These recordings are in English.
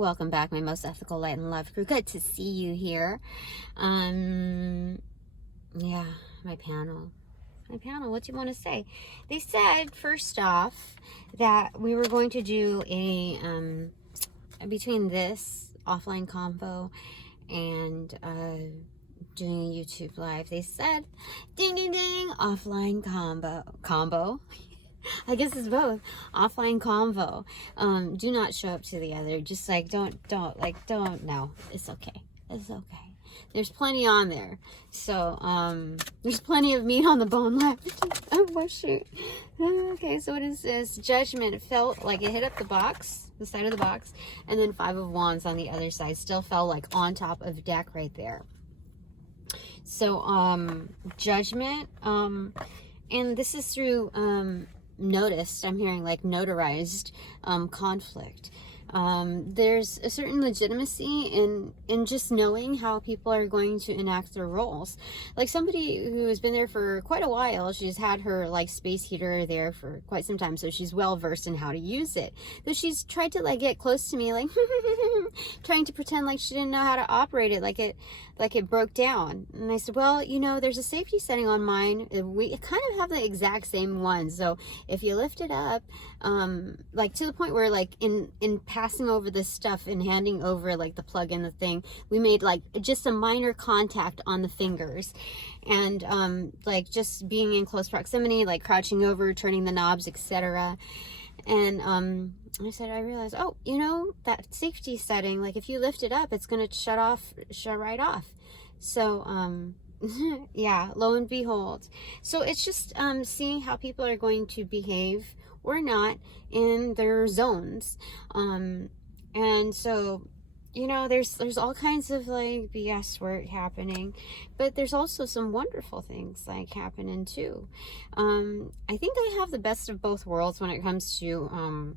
Welcome back, my most ethical light and love crew. Good to see you here. Yeah, my panel. What do you want to say? They said, first off, that we were going to do a, between this offline combo and, doing a YouTube live, they said, ding, ding, ding, offline combo. I guess it's both. Offline convo. Do not show up to the other. Just like, don't, no. It's okay. It's okay. There's plenty on there. So, there's plenty of meat on the bone left. Oh, shoot. Okay, so what is this? Judgment. It felt like it hit up the box, the side of the box, and then 5 of Wands on the other side. Still fell like on top of deck right there. So, Judgment. And this is through, noticed, I'm hearing like notarized conflict. There's a certain legitimacy in just knowing how people are going to enact their roles. Like somebody who has been there for quite a while, she's had her like space heater there for quite some time, so she's well versed in how to use it. Though she's tried to like get close to me, like trying to pretend like she didn't know how to operate it, like it broke down. And I said, well, you know, there's a safety setting on mine. We kind of have the exact same one. So if you lift it up, like to the point where like in passing over this stuff and handing over like the plug in the thing, we made like just a minor contact on the fingers, and like just being in close proximity, like crouching over, turning the knobs, etc. And I said, I realized, oh, you know, that safety setting, like if you lift it up, it's going to shut right off. So, yeah, lo and behold. So it's just seeing how people are going to behave or not in their zones. And so, you know, there's all kinds of like BS work happening, but there's also some wonderful things like happening too. I think I have the best of both worlds when it comes to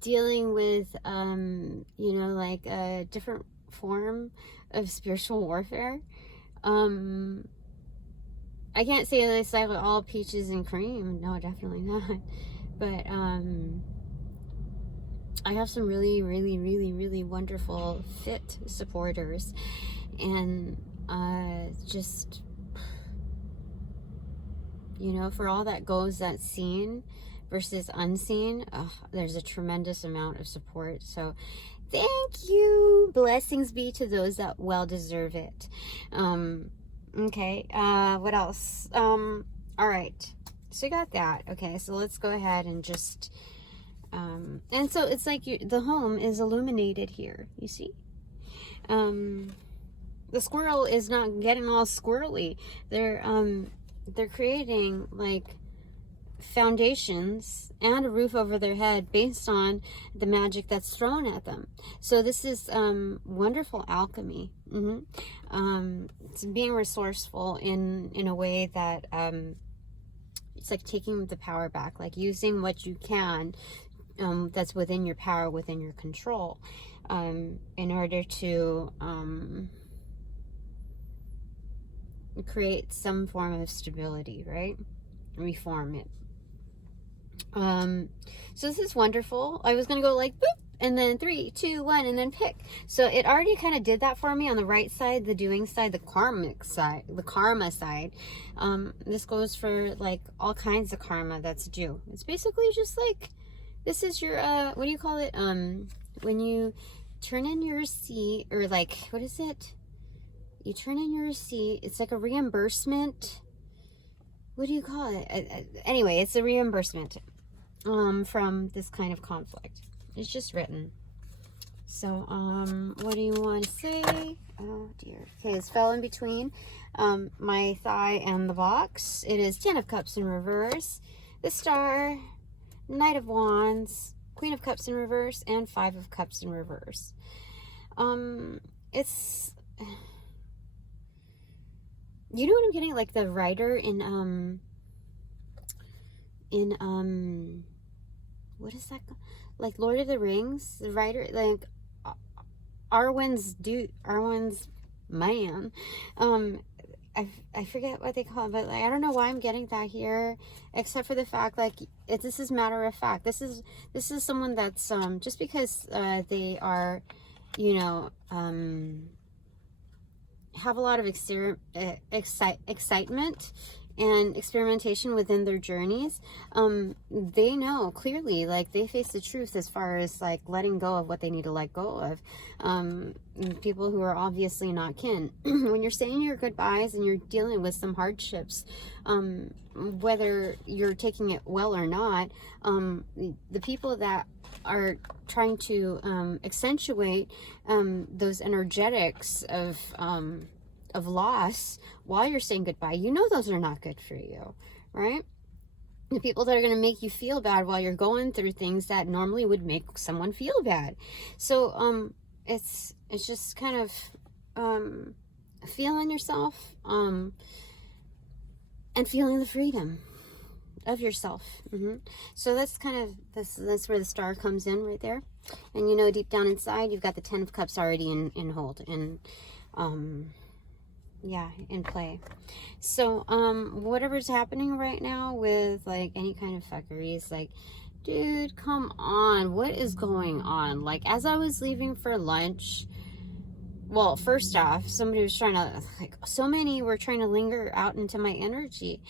dealing with you know, like a different form of spiritual warfare. I can't say that it's like all peaches and cream. No, definitely not. But I have some really, really, really, really wonderful fit supporters, and just, you know, for all that goes that's seen versus unseen, there's a tremendous amount of support. So thank you. Blessings be to those that well deserve it. Okay, what else? All right, so you got that. Okay, so let's go ahead and just, and so it's like the home is illuminated here, you see? The squirrel is not getting all squirrely. They're creating like foundations and a roof over their head based on the magic that's thrown at them. So this is wonderful alchemy. It's being resourceful in a way that it's like taking the power back, like using what you can that's within your power, within your control, in order to create some form of stability, right? Reform it. So this is wonderful. I was gonna go like boop, and then 3, 2, 1, and then pick. So it already kind of did that for me on the right side, the doing side, the karmic side, the karma side. This goes for like all kinds of karma that's due. It's basically just like, this is your what do you call it? When you turn in your receipt, or like, what is it? You turn in your receipt. It's like a reimbursement. What do you call it? Anyway, it's a reimbursement from this kind of conflict. It's just written. So, what do you want to say? Oh dear. Okay, it's fell in between my thigh and the box. It is 10 of Cups in reverse, the Star, Knight of Wands, Queen of Cups in reverse, and 5 of Cups in reverse. It's, you know what I'm getting? Like the writer in what is that? Like Lord of the Rings, the writer, like Arwen's man. I forget what they call it, but like, I don't know why I'm getting that here, except for the fact, like, this is matter of fact. This is someone that's, just because, they are, you know, have a lot of excitement and experimentation within their journeys, they know clearly, like, they face the truth as far as like letting go of what they need to let go of. People who are obviously not kin. When you're saying your goodbyes and you're dealing with some hardships, whether you're taking it well or not, the people that are trying to accentuate those energetics of loss while you're saying goodbye, you know those are not good for you, right? The people that are going to make you feel bad while you're going through things that normally would make someone feel bad. So it's just kind of feeling yourself and feeling the freedom of yourself. So that's kind of that's where the star comes in right there. And you know, deep down inside you've got the 10 of Cups already in hold, and yeah, in play. So whatever's happening right now with like any kind of fuckeries, like, dude, come on, what is going on? Like, as I was leaving for lunch, well, first off, somebody was trying to, like, so many were trying to linger out into my energy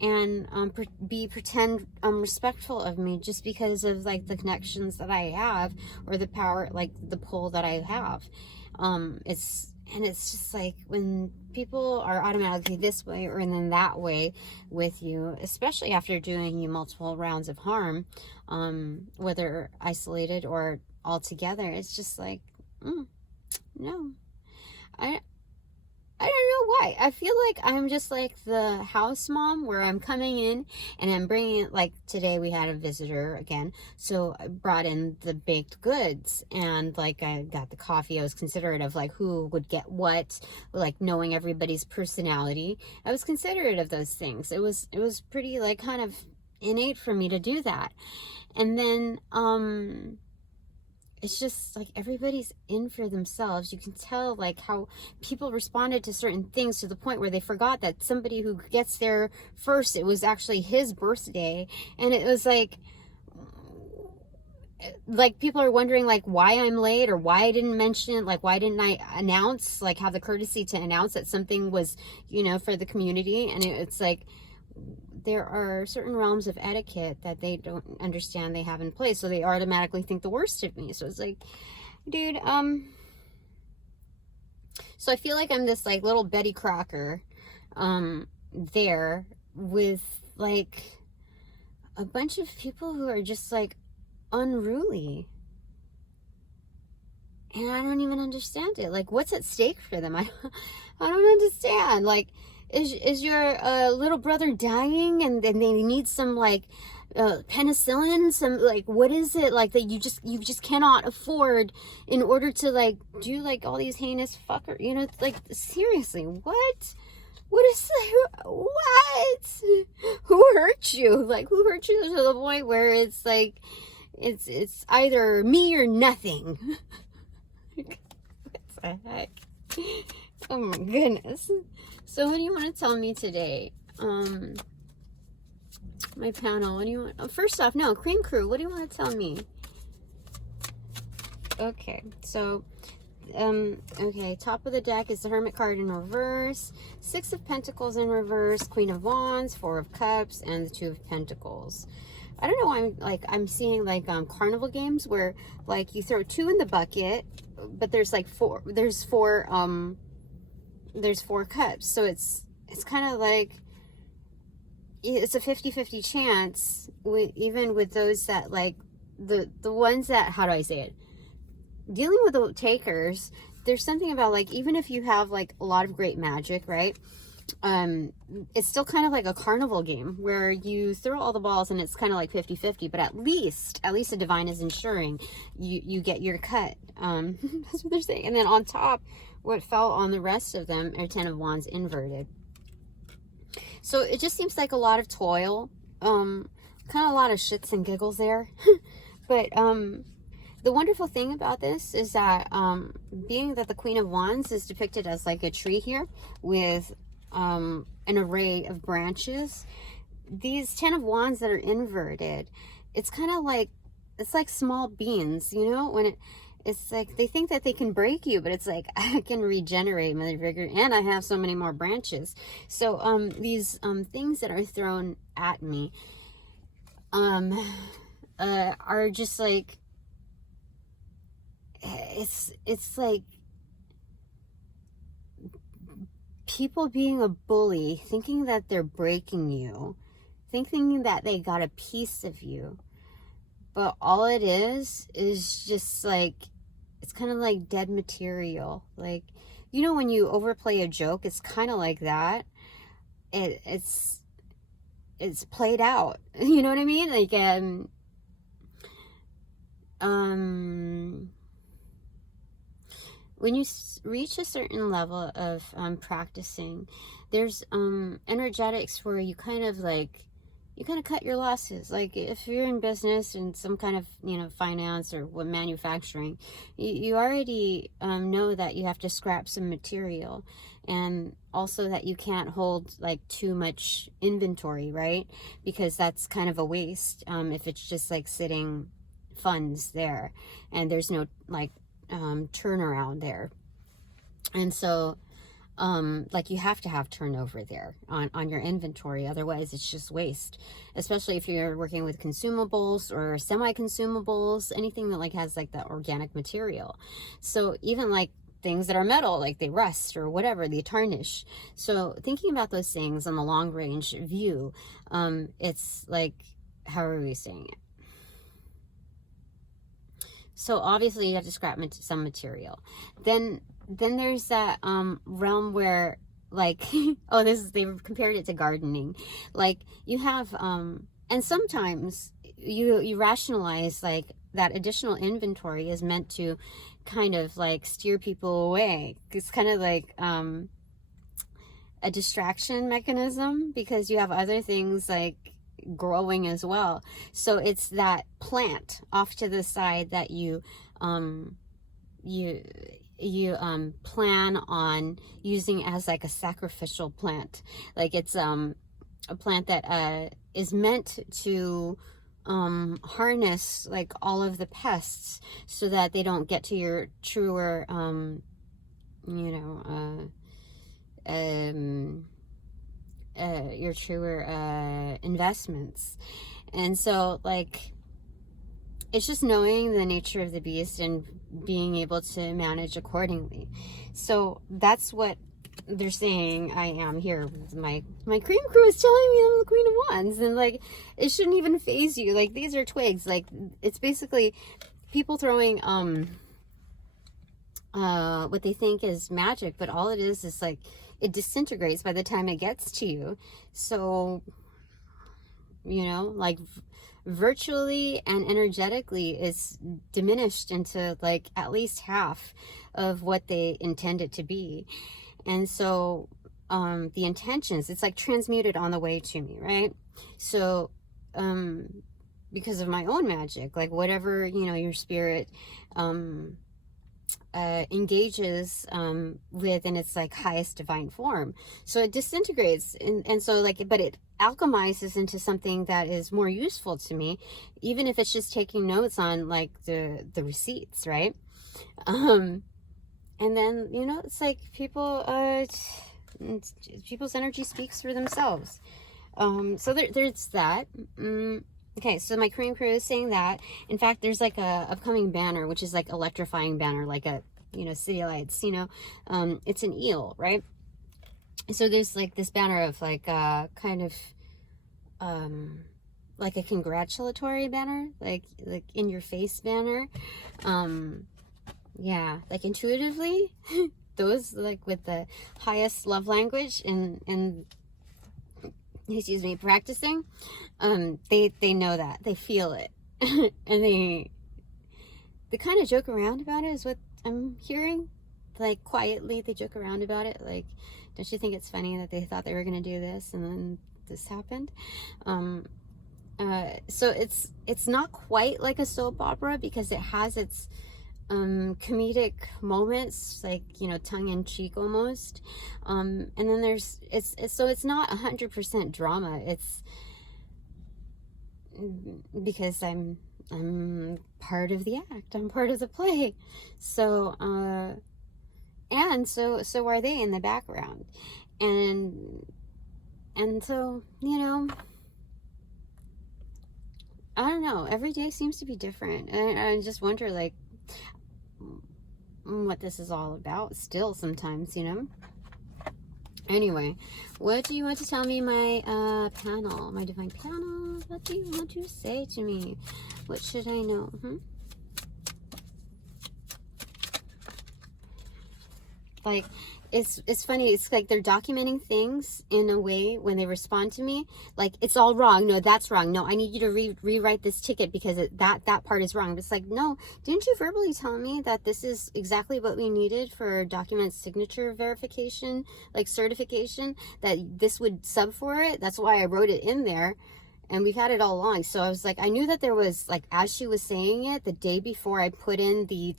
and pretend respectful of me just because of like the connections that I have, or the power, like the pull that I have. It's just like when people are automatically this way or then that way with you, especially after doing you multiple rounds of harm, whether isolated or all together, it's just like, no. I don't know why. I feel like I'm just like the house mom, where I'm coming in and I'm bringing it. Like today we had a visitor again, so I brought in the baked goods, and like I got the coffee. I was considerate of like who would get what, like knowing everybody's personality. I was considerate of those things. It was pretty like kind of innate for me to do that. And then it's just like everybody's in for themselves. You can tell like how people responded to certain things to the point where they forgot that somebody who gets there first, it was actually his birthday. And it was like people are wondering like why I'm late, or why I didn't mention, like why didn't I announce, like have the courtesy to announce that something was, you know, for the community. And it's like there are certain realms of etiquette that they don't understand they have in place, so they automatically think the worst of me. So it's like, dude, so I feel like I'm this like little Betty Crocker there with like a bunch of people who are just like unruly, and I don't even understand it. Like, what's at stake for them? I don't understand. Like, is your little brother dying and they need some like penicillin, some like, what is it like that you just cannot afford in order to like do like all these heinous fucker, you know, like seriously, what is that? What, who hurt you? Like, who hurt you to the point where it's like it's either me or nothing? What the heck? Oh my goodness. So what do you want to tell me today? My panel, what do you want? Oh, first off, no, Cream Crew, what do you want to tell me? Okay, so, okay, top of the deck is the Hermit card in reverse, 6 of Pentacles in reverse, Queen of Wands, 4 of Cups, and the 2 of Pentacles. I don't know why I'm seeing like carnival games where like you throw 2 in the bucket, but there's like 4, there's 4 cups, so it's kind of like it's a 50-50 chance even with those that like the ones that, how do I say it, dealing with the takers. There's something about like, even if you have like a lot of great magic, right, it's still kind of like a carnival game where you throw all the balls and it's kind of like 50-50, but at least the divine is ensuring you get your cut. That's what they're saying. And then on top, what fell on the rest of them are 10 of Wands inverted. So it just seems like a lot of toil, kind of a lot of shits and giggles there. But the wonderful thing about this is that being that the Queen of Wands is depicted as like a tree here with an array of branches. These 10 of Wands that are inverted, it's kind of like, it's like small beans, you know, when it's like they think that they can break you, but it's like, I can regenerate my vigor, and I have so many more branches. So these things that are thrown at me are just like, it's like people being a bully, thinking that they're breaking you, thinking that they got a piece of you. But all it is just like, it's kind of like dead material. Like, you know, when you overplay a joke, it's kind of like that. It's played out. You know what I mean? Like, when you reach a certain level of practicing, there's energetics where you kind of cut your losses. Like if you're in business and some kind of, you know, finance or manufacturing, you already know that you have to scrap some material, and also that you can't hold like too much inventory, right? Because that's kind of a waste if it's just like sitting funds there and there's no like turnaround there. And so like you have to have turnover there on your inventory, otherwise it's just waste, especially if you're working with consumables or semi-consumables, anything that like has like the organic material. So even like things that are metal, like they rust or whatever, they tarnish. So thinking about those things on the long range view, it's like, how are we saying it? So obviously you have to scrap some material. Then there's that realm where like, oh, they've compared it to gardening. Like you have, and sometimes you rationalize like that additional inventory is meant to kind of like steer people away. It's kind of like a distraction mechanism, because you have other things like growing as well. So it's that plant off to the side that you plan on using as like a sacrificial plant. Like it's a plant that is meant to harness like all of the pests so that they don't get to your truer your truer investments. And so like, it's just knowing the nature of the beast and being able to manage accordingly. So that's what they're saying I am here. My cream crew is telling me I'm the Queen of Wands, and like, it shouldn't even faze you. Like, these are twigs. Like, it's basically people throwing what they think is magic, but all it is like, it disintegrates by the time it gets to you. So, you know, like virtually and energetically it's diminished into like at least half of what they intend it to be. And so the intentions, it's like transmuted on the way to me, right? So because of my own magic, like whatever, you know, your spirit engages with in its like highest divine form, so it disintegrates, and so like, but it alchemizes into something that is more useful to me, even if it's just taking notes on like the receipts, right? And then, you know, it's like people people's energy speaks for themselves. So there's that. Okay, so my cream crew is saying that. In fact, there's like a upcoming banner, which is like electrifying banner, like a, you know, city lights, you know, it's an eel, right? So there's like this banner of like kind of like a congratulatory banner, like in your face banner. Yeah, like intuitively, those like with the highest love language and excuse me, practicing, they know that, they feel it, and they kind of joke around about it, is what I'm hearing. Like quietly they joke around about it, like, don't you think it's funny that they thought they were gonna do this and then this happened? So it's not quite like a soap opera, because it has its comedic moments, like, you know, tongue-in-cheek almost, and then there's so it's not 100% drama. It's because I'm part of the act, I'm part of the play, so and so are they in the background, and so, you know, I don't know, every day seems to be different, and I just wonder, like, what this is all about still sometimes, you know. Anyway, what do you want to tell me, my panel, my divine panel? What do you want to say to me? What should I know? Like, it's funny, it's like they're documenting things in a way when they respond to me, like, it's all wrong, no, that's wrong, no, I need you to rewrite this ticket because that part is wrong. But it's like, no, didn't you verbally tell me that this is exactly what we needed for document signature verification, like certification, that this would sub for it? That's why I wrote it in there, and we've had it all along. So I was like, I knew that there was, like, as she was saying it, the day before I put in the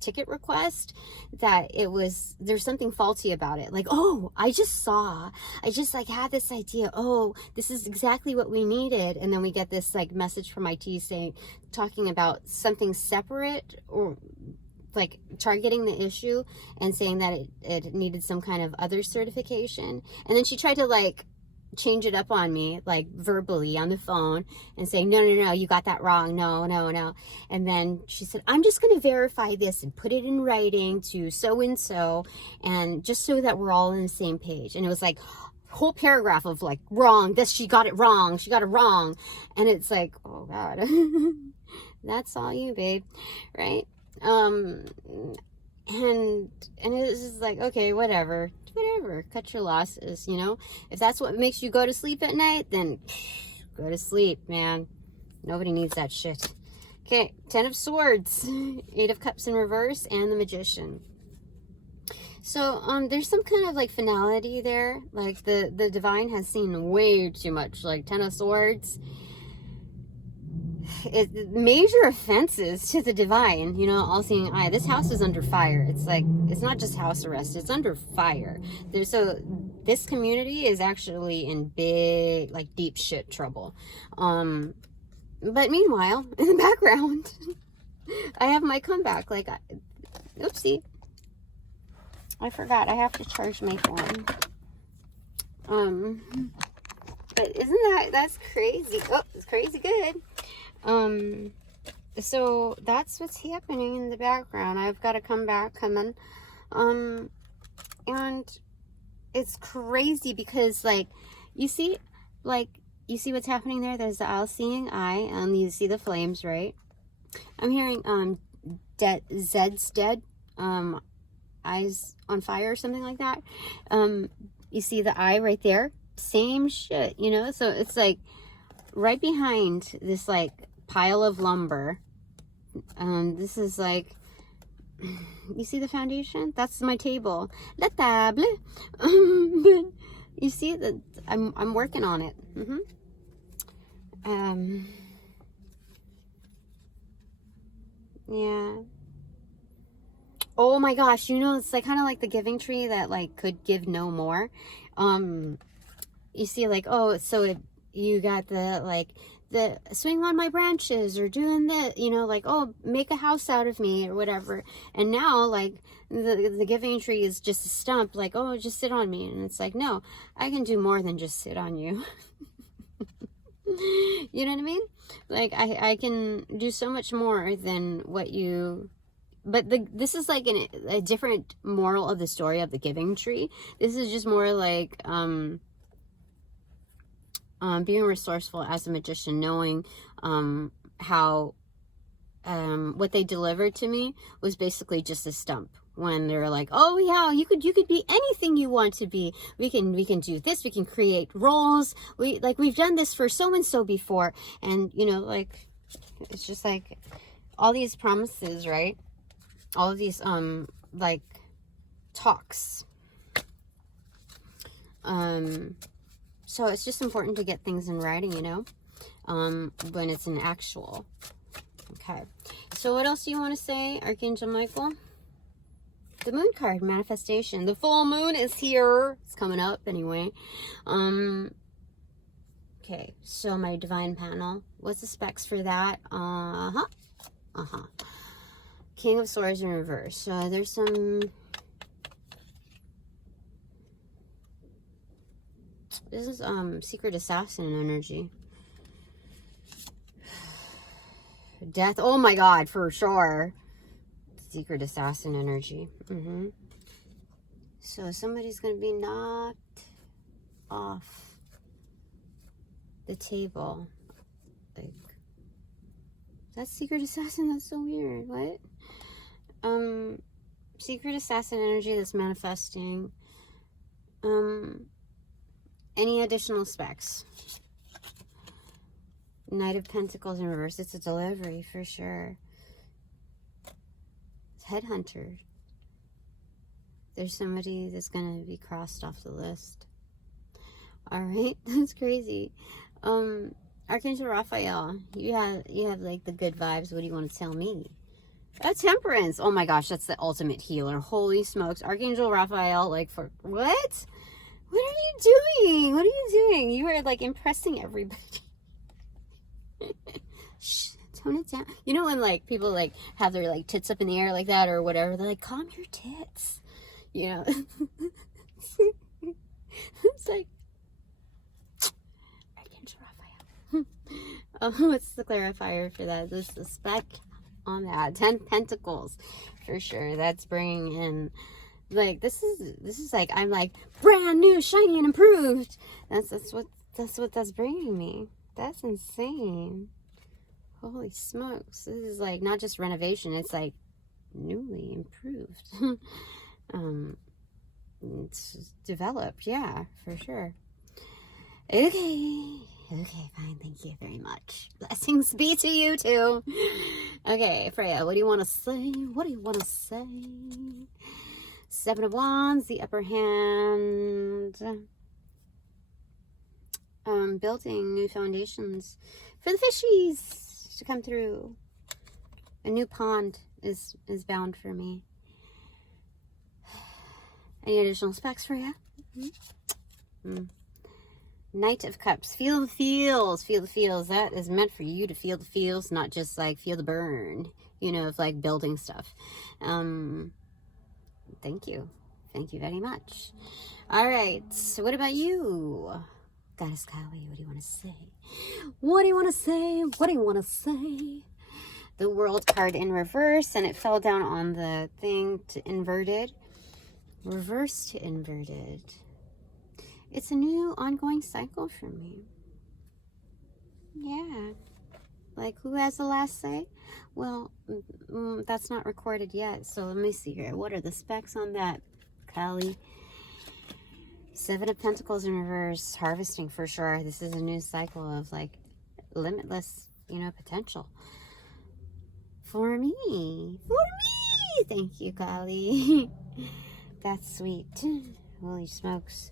ticket request, that it was, there's something faulty about it. Like, oh, I just like had this idea, oh, this is exactly what we needed, and then we get this like message from IT saying, talking about something separate, or like targeting the issue and saying that it needed some kind of other certification. And then she tried to like change it up on me, like verbally on the phone, and saying, no, you got that wrong, no. And then she said, I'm just going to verify this and put it in writing to so and so, and just so that we're all on the same page. And it was like whole paragraph of like, wrong, this, she got it wrong, and it's like, oh god. That's all you, babe, right? And it's just like, okay, whatever, cut your losses, you know. If that's what makes you go to sleep at night, then go to sleep, man. Nobody needs that shit. Okay, 10 of Swords, 8 of Cups in reverse, and the Magician. So there's some kind of like finality there, like the divine has seen way too much, like 10 of Swords. Major offenses to the divine, you know, all-seeing eye. This house is under fire. It's like, it's not just house arrest, it's under fire. So this community is actually in big, like, deep shit trouble. But meanwhile, in the background, I have my comeback. Like, oopsie, I forgot I have to charge my phone. But isn't that's crazy? Oh, it's crazy good. So that's what's happening in the background. I've got a comeback coming. And it's crazy because, like, you see what's happening there? There's the all-seeing eye, and you see the flames, right? I'm hearing, Zeds dead, eyes on fire or something like that. You see the eye right there? Same shit, you know? So it's like right behind this, like, pile of lumber. This is like, you see the foundation? That's my table. La table. But you see that I'm working on it. Yeah. Oh my gosh, you know, it's like kind of like the giving tree that like could give no more. You see, like, oh, so you got the, like, the swing on my branches, or doing the, you know, like, oh, make a house out of me or whatever. And now, like, the giving tree is just a stump, like, oh, just sit on me. And it's like, no, I can do more than just sit on you. You know what I mean? Like, I can do so much more than what you... But this is like a different moral of the story of the giving tree. This is just more like being resourceful as a magician, knowing how what they delivered to me was basically just a stump. When they're like, oh yeah, you could be anything you want to be. We can do this. We can create roles. We've done this for so and so before, and you know, like, it's just like all these promises, right? All of these like talks. So it's just important to get things in writing, you know, when it's an actual. Okay, So what else do you want to say, Archangel Michael? The moon card, manifestation. The full moon is here. It's coming up anyway. Okay, so my divine panel. What's the specs for that? King of Swords in reverse. So there's some... This is Secret Assassin energy. Death. Oh my god, for sure. Secret Assassin energy. So somebody's going to be knocked off the table. Like, that's Secret Assassin. That's so weird. What? Secret Assassin energy that's manifesting. Any additional specs? Knight of Pentacles in reverse. It's a delivery for sure. It's Headhunter. There's somebody that's going to be crossed off the list. Alright, that's crazy. Archangel Raphael, you have like the good vibes. What do you want to tell me? Temperance. Oh my gosh, that's the ultimate healer. Holy smokes. Archangel Raphael, like, for what? What are you doing? What are you doing? You are like impressing everybody. Shh, tone it down. You know when like people like have their like tits up in the air like that or whatever, they're like, calm your tits. You know. It's like Archangel Raphael. What's the clarifier for that? This is the spec on that. 10 Pentacles for sure. That's bringing in, like, this is like, I'm like brand new, shiny, and improved. That's what that's bringing me. That's insane. Holy smokes. This is like not just renovation, it's like newly improved. It's developed, yeah, for sure. Okay, fine, thank you very much. Blessings be to you too. Okay, Freya, what do you want to say? What do you want to say? 7 of Wands, the upper hand. Building new foundations for the fishies to come through. A new pond is bound for me. Any additional specs for you? Knight of Cups. Feel the feels. Feel the feels. That is meant for you to feel the feels, not just like feel the burn, you know, of like building stuff. Thank you. Thank you very much. All right. So what about you? Goddess Kylie, what do you want to say? What do you want to say? What do you want to say? The World card in reverse, and it fell down on the thing to inverted. Reverse to inverted. It's a new ongoing cycle for me. Yeah. Like, who has the last say? Well, that's not recorded yet, so let me see here. What are the specs on that, Kylie? 7 of Pentacles in reverse, harvesting for sure. This is a new cycle of like limitless, you know, potential. For me. Thank you, Kylie. That's sweet. Holy smokes.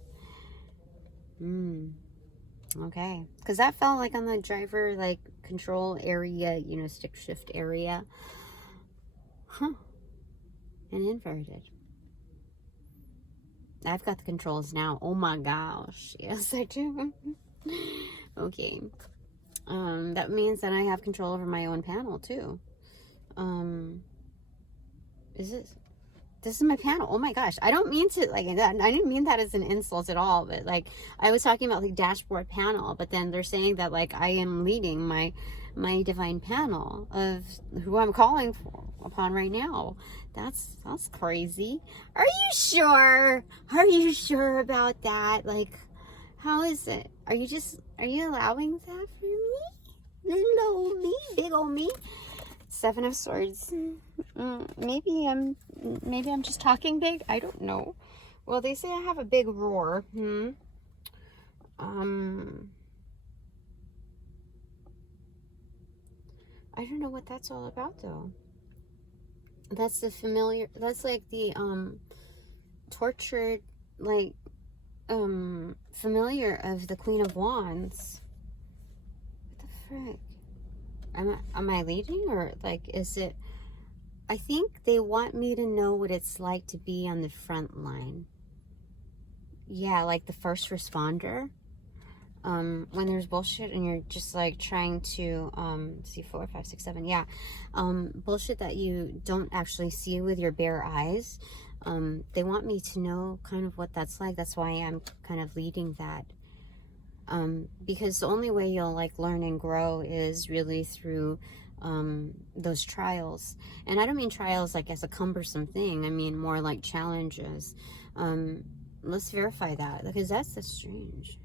Okay. Because that felt like on the driver, like, control area, you know, stick shift area. Huh. And inverted. I've got the controls now. Oh my gosh. Yes, I do. Okay. That means that I have control over my own panel too. This is my panel. Oh my gosh. I don't mean to, like, that. I didn't mean that as an insult at all, but like, I was talking about like dashboard panel, but then they're saying that like I am leading my divine panel of who I'm calling upon right now. That's crazy. Are you sure? Are you sure about that? Like, how is it? Are you allowing that for me? Little old me, big old me. 7 of Swords. Maybe I'm just talking big. I don't know. Well, they say I have a big roar. I don't know what that's all about though. That's the familiar, that's like the tortured, like familiar of the Queen of Wands. What the frick? Am I leading, or like is it I think they want me to know what it's like to be on the front line. Yeah, like the first responder. When there's bullshit and you're just like trying to, see, 4, 5, 6, 7, yeah. Bullshit that you don't actually see with your bare eyes. They want me to know kind of what that's like. That's why I'm kind of leading that. Because the only way you'll like learn and grow is really through those trials. And I don't mean trials like as a cumbersome thing. I mean more like challenges. Let's verify that, because that's strange.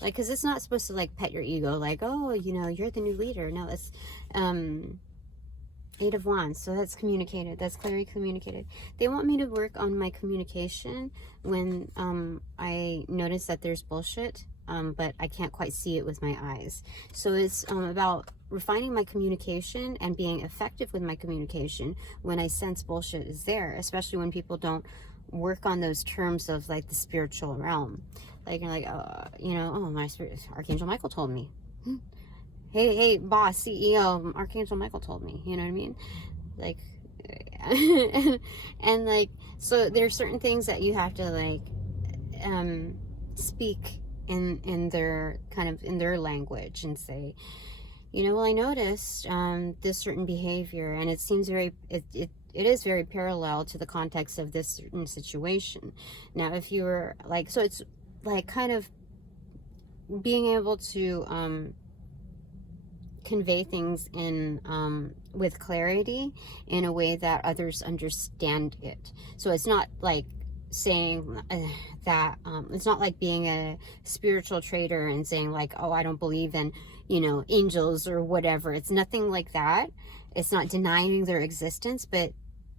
Like, because it's not supposed to like pet your ego, like, oh, you know, you're the new leader. No, it's 8 of Wands, so that's communicated. That's clearly communicated. They want me to work on my communication when I notice that there's bullshit, but I can't quite see it with my eyes. So it's about refining my communication and being effective with my communication when I sense bullshit is there, especially when people don't work on those terms of like the spiritual realm. Like, you're like, you know, oh, my spirit, Archangel Michael told me. Hey, boss, CEO, Archangel Michael told me. You know what I mean? Like, and like, so there's certain things that you have to like speak in their kind of in their language and say, you know, well, I noticed this certain behavior, and it seems very it is very parallel to the context of this certain situation. Now, if you were like, so it's like kind of being able to convey things in with clarity in a way that others understand it. So it's not like saying that it's not like being a spiritual trader and saying like, oh, I don't believe in, you know, angels or whatever. It's nothing like that. It's not denying their existence, but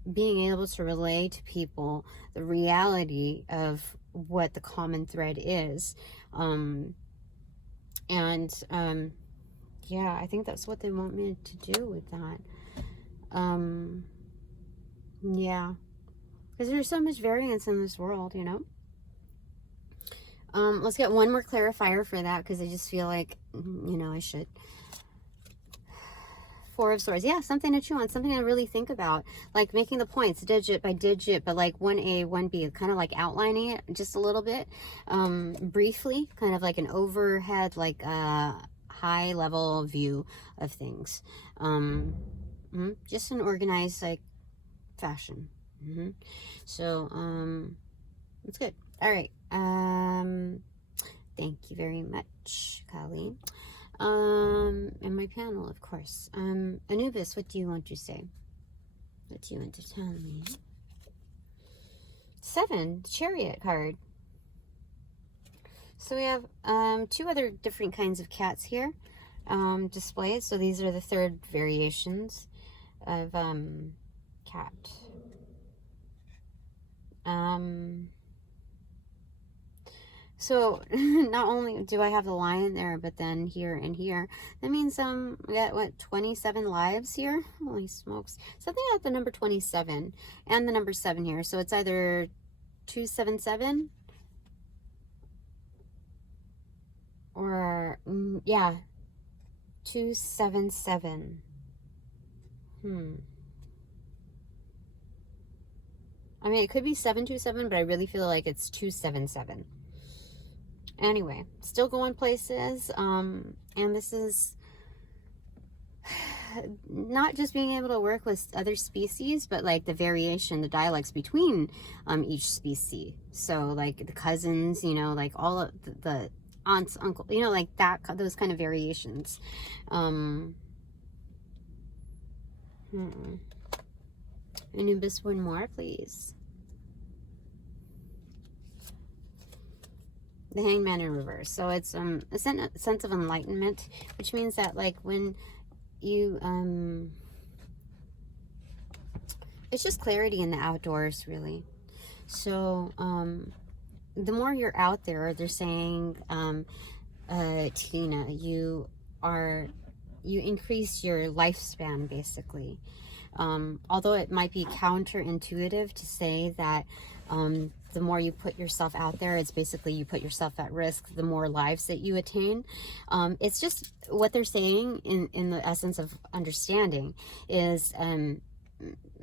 being able to relay to people the reality of what the common thread is. Yeah, I think that's what they want me to do with that. Yeah, because there's so much variance in this world, you know. Let's get one more clarifier for that, because I just feel like, you know, I should. 4 of Swords. Yeah, something to chew on, something to really think about, like making the points digit by digit, but like 1A, 1B, kind of like outlining it just a little bit, briefly, kind of like an overhead, like high level view of things, just an organized like fashion. So it's good. All right, thank you very much, Colleen. And my panel, of course. Anubis, what do you want to say? What do you want to tell me? 7, Chariot card. So we have 2 other different kinds of cats here displayed. So these are the 3rd variations of cat. So not only do I have the lion there, but then here and here, that means we got what, 27 lives here? Holy smokes. Something about the number 27 and the number 7 here. So it's either 277 or yeah, 277. I mean, it could be 727, but I really feel like it's 277. Anyway, still going places, and this is not just being able to work with other species, but like the variation, the dialects between each species. So like the cousins, you know, like all of the aunts, uncle, you know, like that, those kind of variations. Anubis, one more, please. The Hangman in reverse. So it's a sense of enlightenment, which means that like when you it's just clarity in the outdoors, really. So the more you're out there, they're saying, Tina, you increase your lifespan, basically. Although it might be counterintuitive to say that the more you put yourself out there, it's basically you put yourself at risk, the more lives that you attain. It's just what they're saying in the essence of understanding is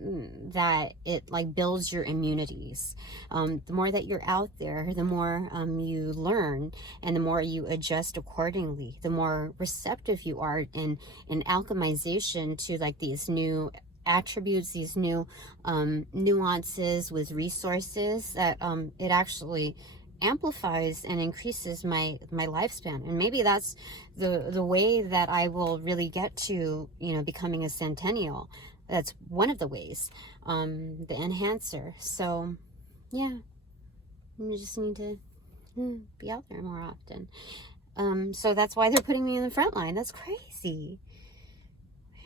that it like builds your immunities. The more that you're out there, the more you learn, and the more you adjust accordingly, the more receptive you are in alchemization to like these new attributes, these new nuances with resources, that it actually amplifies and increases my lifespan. And maybe that's the way that I will really get to, you know, becoming a centennial. That's one of the ways, the enhancer. So yeah, you just need to be out there more often. So that's why they're putting me in the front line. That's crazy.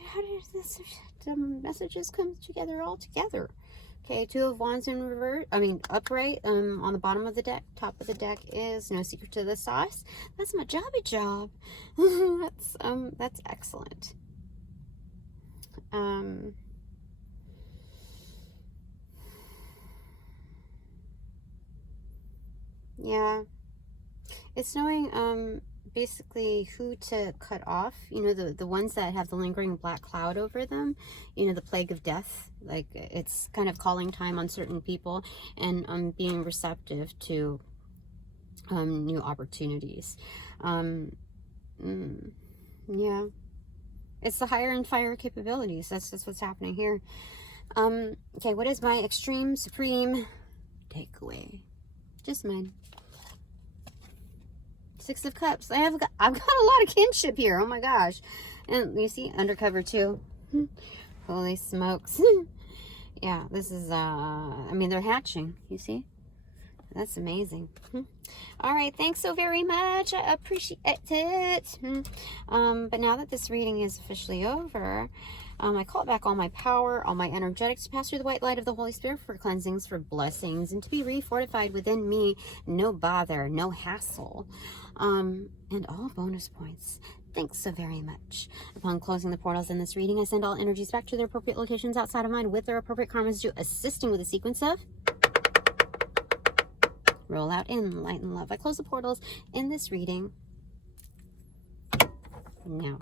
How did this, the messages come together all together? Okay, 2 of Wands in reverse, upright, on the bottom of the deck. Top of the deck is no secret to the sauce. That's my jobby job. That's excellent. Yeah, it's knowing, basically who to cut off, you know, the ones that have the lingering black cloud over them, you know, the plague of death. Like, it's kind of calling time on certain people, and being receptive to new opportunities. Yeah, it's the higher and fire capabilities. That's just what's happening here. Okay, what is my extreme supreme takeaway? Just mine. 6 of Cups. I've got a lot of kinship here. Oh my gosh. And you see, undercover too. Holy smokes. Yeah, this is, I mean, they're hatching. You see? That's amazing. All right, thanks so very much. I appreciate it. But now that this reading is officially over, I call back all my power, all my energetics to pass through the white light of the Holy Spirit for cleansings, for blessings, and to be refortified within me. No bother, no hassle. And all bonus points. Thanks so very much. Upon closing the portals in this reading, I send all energies back to their appropriate locations outside of mine with their appropriate karmas due, assisting with a sequence of roll out in light and love. I close the portals in this reading now.